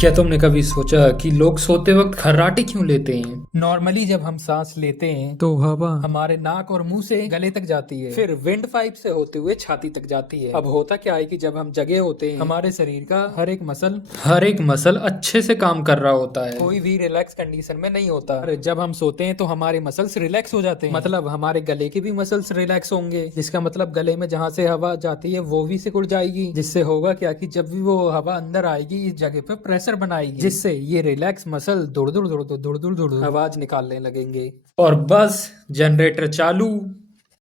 क्या तुमने कभी सोचा कि लोग सोते वक्त खर्राटे क्यों लेते हैं? नॉर्मली जब हम सांस लेते हैं तो हवा हमारे नाक और मुंह से गले तक जाती है, फिर विंड पाइप से होते हुए छाती तक जाती है। अब होता क्या है कि जब हम जगे होते हैं, हमारे शरीर का हर एक मसल अच्छे से काम कर रहा होता है, कोई भी रिलैक्स कंडीशन में नहीं होता। अरे जब हम सोते हैं तो हमारे मसल्स रिलैक्स हो जाते हैं, मतलब हमारे गले के भी मसल्स रिलैक्स होंगे, जिसका मतलब गले में जहाँ से हवा जाती है वो भी सिकुड़ जाएगी, जिससे होगा क्या कि जब भी वो हवा अंदर आएगी इस जगह पे प्रेशर बनाएगी, जिससे ये रिलैक्स मसल दुड़ दुड़ दुड़ दुड़ दुड़ दुड़ दुड़ आवाज निकालने लगेंगे और बस जनरेटर चालू।